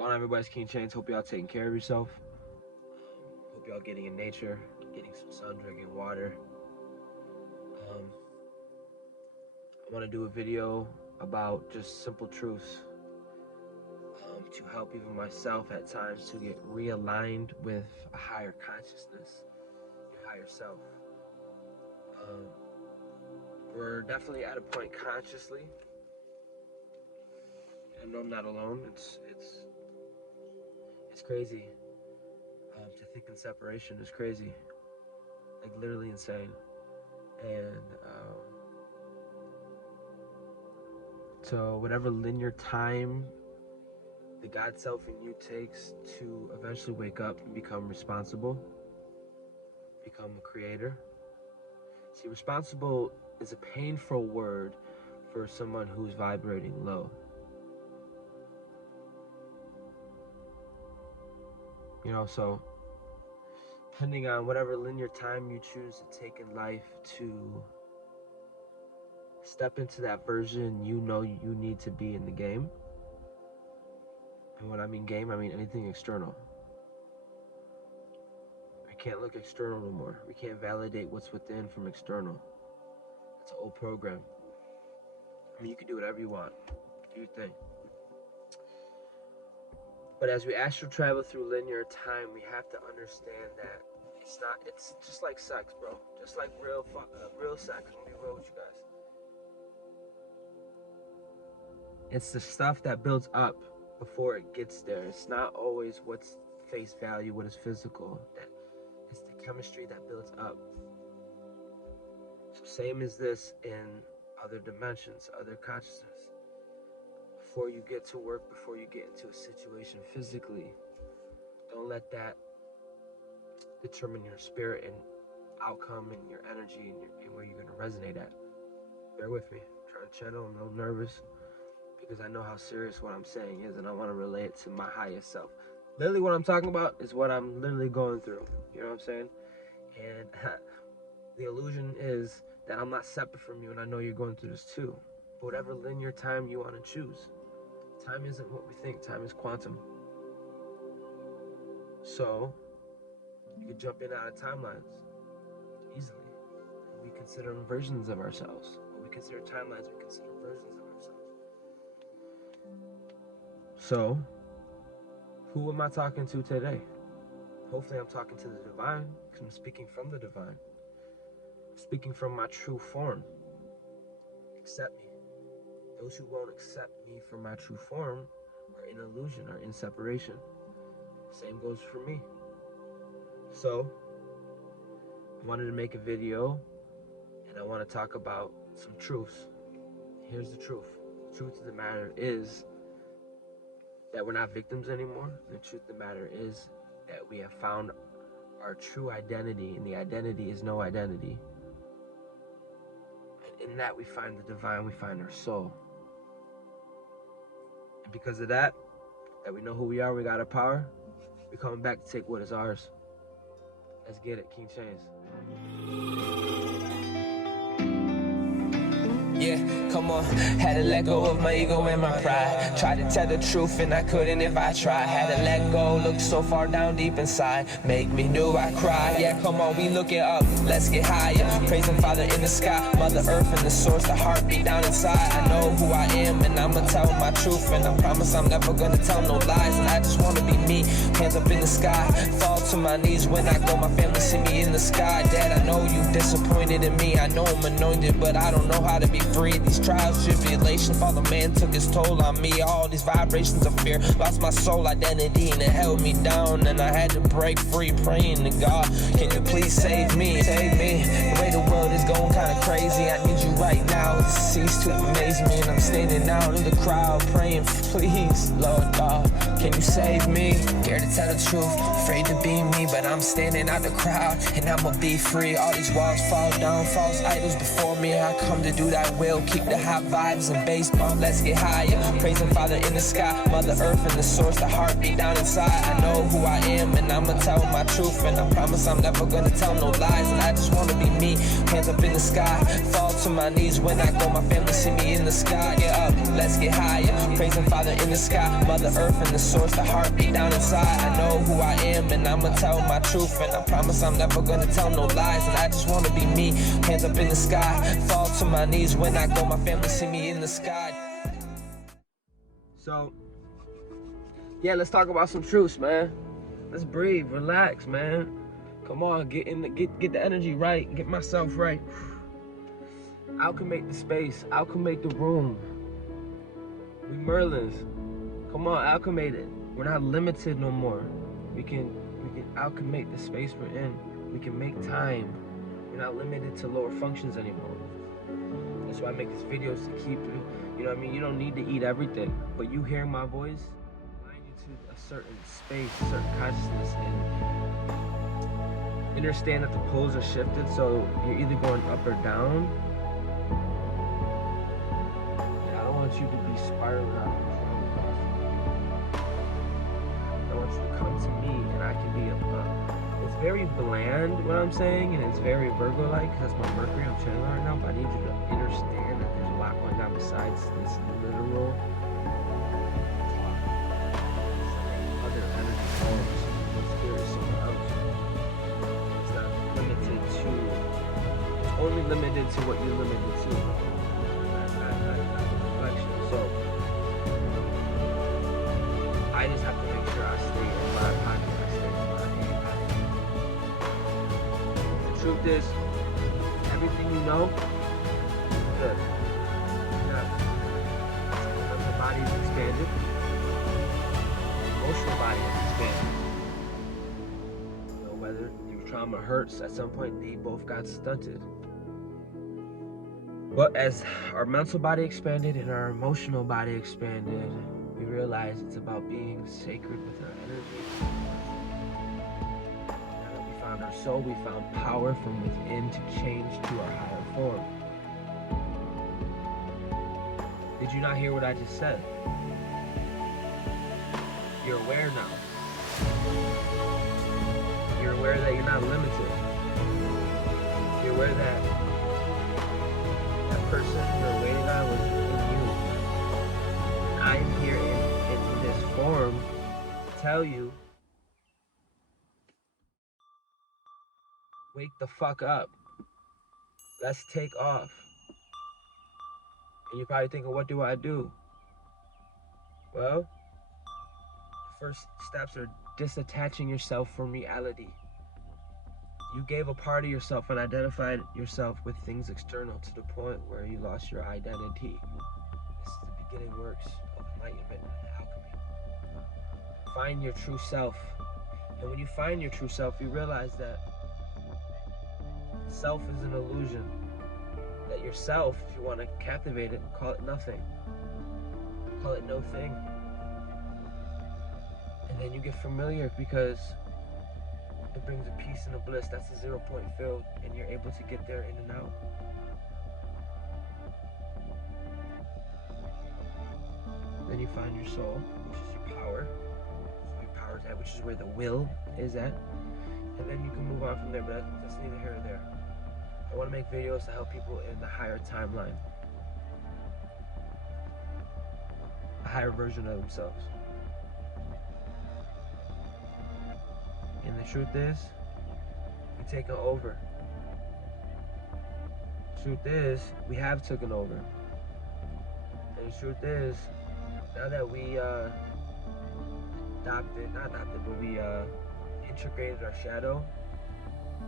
going on, everybody's King Chains. Hope y'all taking care of yourself. Hope y'all getting in nature, getting some sun, drinking water. I want to do a video about just simple truths to help even myself at times to get realigned with a higher consciousness, your higher self. We're definitely at a point consciously. I know I'm not alone. It's crazy. To think in separation is crazy, like literally insane. And so whatever linear time the God self in you takes to eventually wake up and become responsible, become a creator. See, responsible is a painful word for someone who's vibrating low. You know, so depending on whatever linear time you choose to take in life to step into that version you know you need to be in the game. And when I mean game, I mean anything external. We can't look external no more. We can't validate what's within from external. It's an old program. I mean, you can do whatever you want. Do your thing. But as we astral travel through linear time, we have to understand that it's just like sex, bro. Just like real sex. I'm gonna be real with you guys. It's the stuff that builds up before it gets there. It's not always what's face value, what is physical. It's the chemistry that builds up. So same as this in other dimensions, other consciousness. Before you get to work, before you get into a situation physically, don't let that determine your spirit and outcome and your energy and where you're going to resonate at. Bear with me. I'm trying to channel. I'm a little nervous because I know how serious what I'm saying is, and I want to relate it to my highest self. Literally what I'm talking about is what I'm literally going through. You know what I'm saying? And the illusion is that I'm not separate from you, and I know you're going through this too. But whatever linear time you want to choose, time isn't what we think. Time is quantum. So you can jump in and out of timelines easily. We consider them versions of ourselves. When we consider timelines, we consider versions of ourselves. So, who am I talking to today? Hopefully I'm talking to the divine, because I'm speaking from the divine. I'm speaking from my true form. Accept me. Those who won't accept me for my true form are in illusion, are in separation. Same goes for me. So, I wanted to make a video, and I want to talk about some truths. Here's the truth. The truth of the matter is that we're not victims anymore. The truth of the matter is that we have found our true identity, and the identity is no identity. And in that we find the divine, we find our soul. And because of that we know who we are, we got our power, we're coming back to take what is ours. Let's get it, King Chains. Yeah, come on, had to let go of my ego and my pride. Tried to tell the truth and I couldn't if I tried. Had to let go, look so far down deep inside. Make me know I cry. Yeah, come on, we looking up, let's get higher. Praising Father in the sky, Mother Earth and the source, the heartbeat down inside. I know who I am and I'ma tell my truth. And I promise I'm never gonna tell no lies. And I just wanna be me, hands up in the sky. Fall to my knees when I go, my family see me in the sky. Dad, I know you disappointed in me. I know I'm anointed, but I don't know how to be free. These trials, tribulation, Father man took his toll on me. All these vibrations of fear, lost my soul identity and it held me down. And I had to break free, praying to God, can you please save me? Save me, the way the world is going kinda crazy. I need you right now, cease to amaze me. And I'm standing out in the crowd, praying, please, Lord God, can you save me? Scared to tell the truth, afraid to be me, but I'm standing out the crowd and I'ma be free. All these walls fall down, false idols before me. I come to do that will. Keep the high vibes and bass bump, let's get higher. Praising Father in the sky, Mother Earth and the source, the heartbeat down inside. I know who I am and I'ma tell my truth, and I promise I'm never gonna tell no lies. And I just wanna be me, hands up in the sky, fall to my knees when I go. My family see me in the sky, yeah, up, let's get higher. Praising Father in the sky, Mother Earth and the source, the heartbeat down inside. I know who I am and I'ma tell my truth, and I promise I'm never gonna tell no lies. And I just wanna be me, hands up in the sky, fall to my knees when I go. My family see me in the sky. So, yeah, let's talk about some truths, man. Let's breathe, relax, man. Come on, get the energy right, get myself right. Alchemate the space, alchemate the room. We Merlins. Come on, alchemate it. We're not limited no more. We can alchemate the space we're in. We can make time. We're not limited to lower functions anymore. That's why I make these videos, to keep you know what I mean? You don't need to eat everything, but you hearing my voice align you to a certain space, a certain consciousness, and understand that the poles are shifted, so you're either going up or down. I don't want you to be spiraling out of control. I want you to come to me, and I can be it's very bland what I'm saying, and it's very Virgo-like, because that's my Mercury I'm channeling right now, but I need you to understand that there's a lot going on besides this literal other energy forms. The spirit is somewhere else. It's not limited to, it's only limited to what you're limited to. Not reflection. So I just have to make sure I stay in my pocket, I stay in my hand. The truth is, everything you know, good. Yeah. The body is expanded. The emotional body is expanded. You know, whether your trauma hurts, at some point they both got stunted. But as our mental body expanded and our emotional body expanded, we realized it's about being sacred with our energy. Now that we found our soul, we found power from within to change to our higher form. Did you not hear what I just said? You're aware now. You're aware that you're not limited. You're aware that that person you're waiting on was in you. And I'm here in this form to tell you, wake the fuck up. Let's take off. And you're probably thinking, what do I do? Well, the first steps are disattaching yourself from reality. You gave a part of yourself and identified yourself with things external to the point where you lost your identity. This is the beginning works of enlightenment and alchemy. Find your true self. And when you find your true self, you realize that self is an illusion. That yourself, if you want to captivate it, call it nothing. Call it no thing. And then you get familiar, because it brings a peace and a bliss. That's a 0 point field, and you're able to get there in and out. Then you find your soul, which is your power. Your power is at, which is where the will is at. And then you can move on from there, but that's neither here nor there. I want to make videos to help people in the higher timeline. A higher version of themselves. And the truth is, we've taken over. The truth is, we have taken over. And the truth is, now that we integrated our shadow,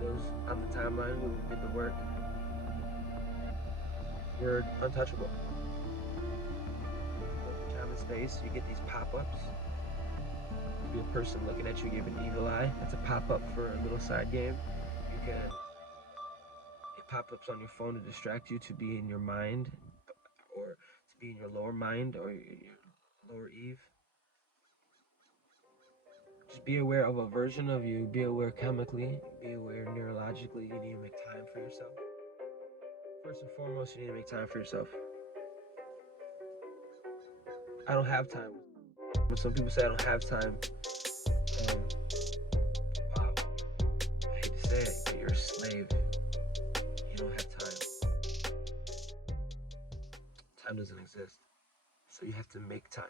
those on the timeline who did the work, you're untouchable. Time and space, you get these pop-ups. Be a person looking at you, give an evil eye. That's a pop-up for a little side game. You can it pop-ups on your phone to distract you, to be in your mind, or to be in your lower mind, or your lower Eve. Just be aware of a version of you. Be aware chemically. Be aware neurologically. You need to make time for yourself. First and foremost, you need to make time for yourself. I don't have time. When some people say I don't have time, wow, I hate to say it, but you're a slave. You don't have time. Time doesn't exist. So you have to make time.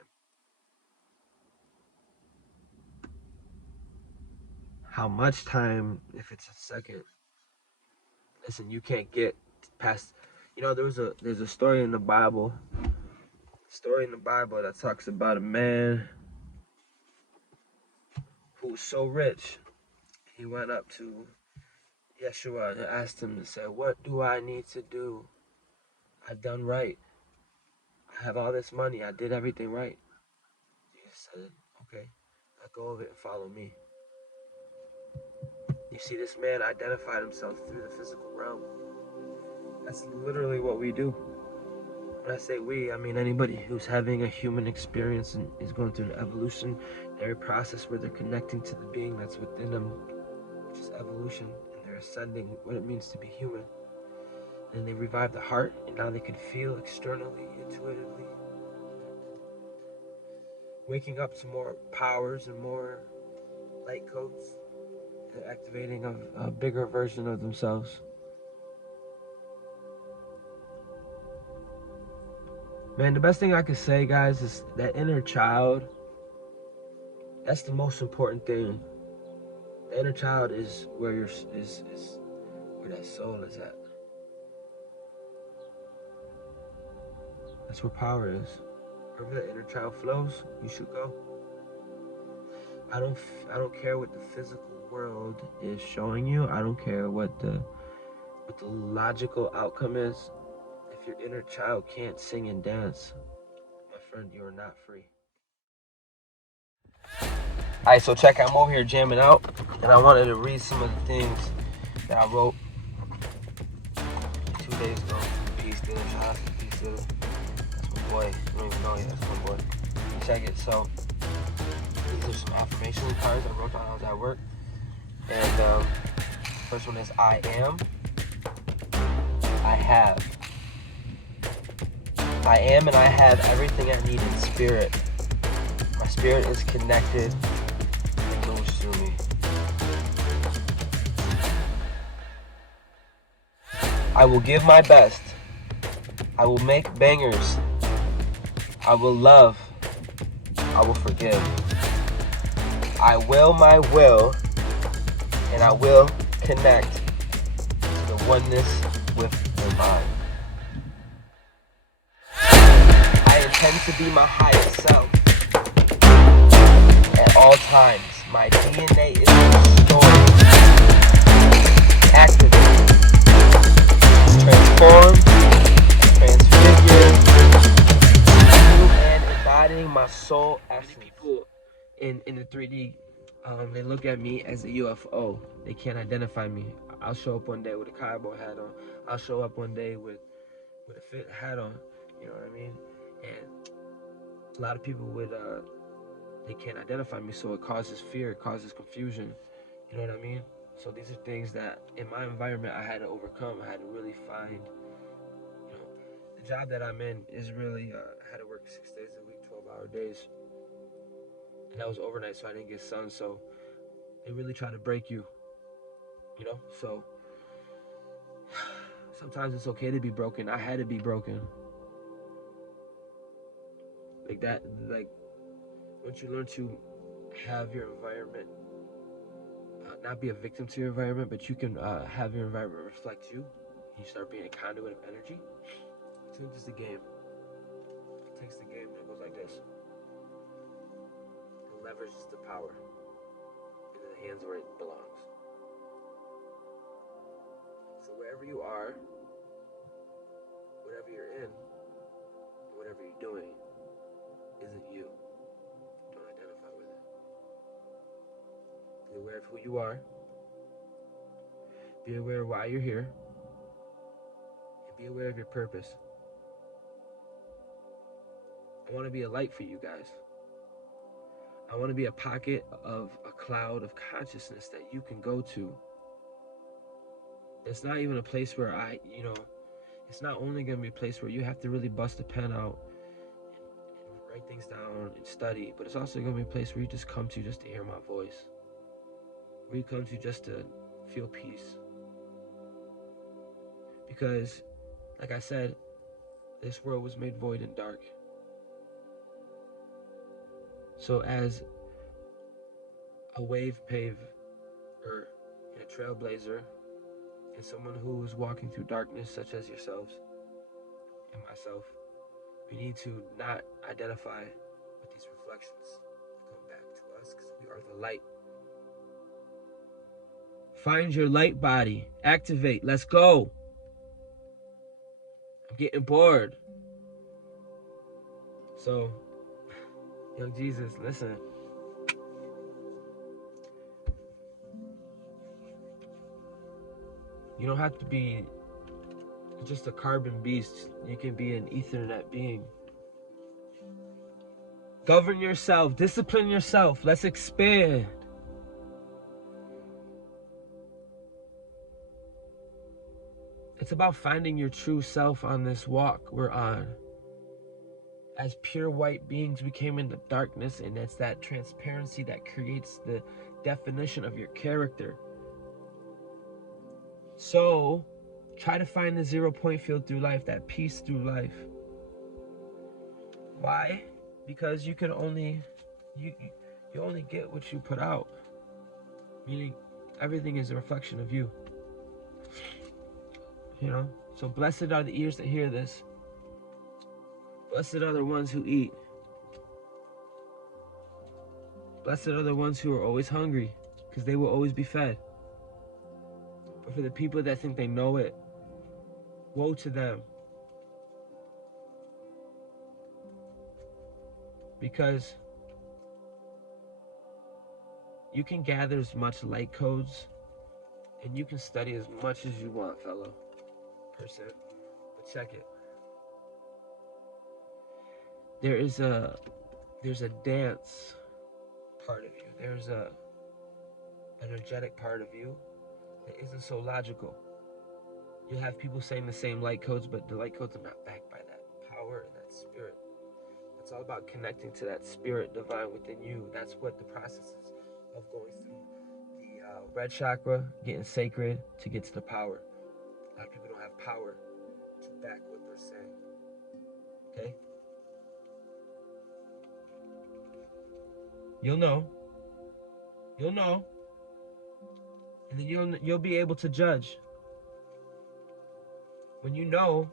How much time, if it's a second? Listen, you can't get past. There's a story in the Bible. That talks about a man who was so rich. He went up to Yeshua and asked him to say, "What do I need to do? I've done right. I have all this money. I did everything right." Jesus said, "Okay, let go of it and follow me." You see, this man identified himself through the physical realm. That's literally what we do. When I say we, I mean anybody who's having a human experience and is going through an evolutionary process where they're connecting to the being that's within them, which is evolution, and they're ascending what it means to be human. And they revive the heart, and now they can feel externally, intuitively, waking up to more powers and more light codes, and activating a bigger version of themselves. Man, the best thing I could say, guys, is that inner child, that's the most important thing. The inner child is where is where that soul is at. That's where power is. Wherever the inner child flows, you should go. I don't care what the physical world is showing you. I don't care what the logical outcome is. If your inner child can't sing and dance, my friend, you are not free. Alright, so check, I'm over here jamming out, and I wanted to read some of the things that I wrote 2 days ago. Peace, dude. Shout out to Peace, dude. That's my boy. You don't even know yet. That's my boy. Check it. So, these are some affirmation cards I wrote down when I was at work. And first one is I am. I have. I am and I have everything I need in spirit. My spirit is connected and moves through me. I will give my best. I will make bangers. I will love. I will forgive. I will my will, and I will connect to the oneness with divine. I intend to be my highest self at all times. My DNA is restored, activated, transformed, transfigured, and embodying my soul essence. Many people in the 3D, they look at me as a UFO. They can't identify me. I'll show up one day with a cowboy hat on. I'll show up one day with a fit hat on. You know what I mean? And a lot of people they can't identify me, so it causes fear, it causes confusion. You know what I mean? So these are things that in my environment I had to overcome. I had to really find, the job that I'm in is really, I had to work 6 days a week, 12-hour days. And that was overnight, so I didn't get sun. So they really try to break you, So sometimes it's okay to be broken. I had to be broken. Like that, once you learn to have your environment, not be a victim to your environment, but you can have your environment reflect you. You start being a conduit of energy. It changes the game. It takes the game and it goes like this. It leverages the power into the hands where it belongs. So wherever you are, whatever you're in, whatever you're doing, isn't you. Don't identify with it. Be aware of who you are. Be aware of why you're here. And be aware of your purpose. I want to be a light for you guys. I want to be a pocket of a cloud of consciousness that you can go to. It's not even a place where It's not only going to be a place where you have to really bust a pen out and write things down and study, but it's also going to be a place where you just come to just to hear my voice, where you come to just to feel peace. Because, like I said, this world was made void and dark. So as a wave paver, and a trailblazer, and someone who is walking through darkness, such as yourselves and myself, we need to not identify with these reflections that come back to us, because we are the light. Find your light body. Activate. Let's go. I'm getting bored. So, young Jesus, listen. You don't have to be just a carbon beast. You can be an Ethernet being. Govern yourself. Discipline yourself. Let's expand. It's about finding your true self on this walk we're on. As pure white beings, we came into darkness, and it's that transparency that creates the definition of your character. So, try to find the 0 point field through life, that peace through life. Why? Because you can only you only get what you put out. Meaning, everything is a reflection of you. You know? So blessed are the ears that hear this. Blessed are the ones who eat. Blessed are the ones who are always hungry, because they will always be fed. But for the people that think they know it, woe to them. Because you can gather as much light codes, and you can study as much as you want, fellow person. But check it. There's a dance part of you. There's a energetic part of you that isn't so logical. You'll have people saying the same light codes, but the light codes are not backed by that power and that spirit. It's all about connecting to that spirit divine within you. That's what the process is of going through the red chakra, getting sacred to get to the power. A lot of people don't have power to back what they're saying. Okay? You'll know. And then you'll be able to judge. When you know,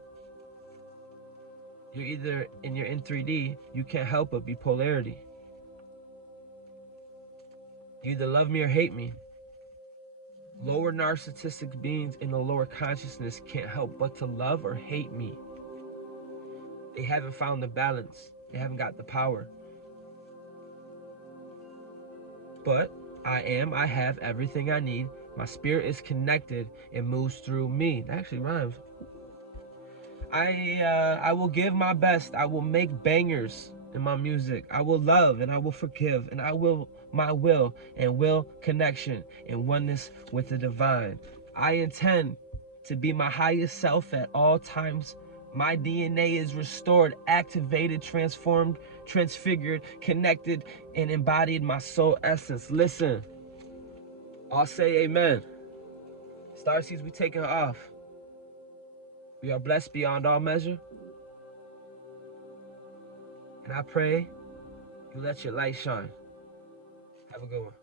you're in 3D, you can't help but be polarity. You either love me or hate me. Lower narcissistic beings in the lower consciousness can't help but to love or hate me. They haven't found the balance. They haven't got the power. But I have everything I need. My spirit is connected and moves through me. That actually rhymes. I will give my best. I will make bangers in my music. I will love and I will forgive, and I will my will and will connection and oneness with the divine. I intend to be my highest self at all times. My DNA is restored, activated, transformed, transfigured, connected, and embodied my soul essence. Listen, I'll say amen. Starseeds, we taking off. We are blessed beyond all measure. And I pray you let your light shine. Have a good one.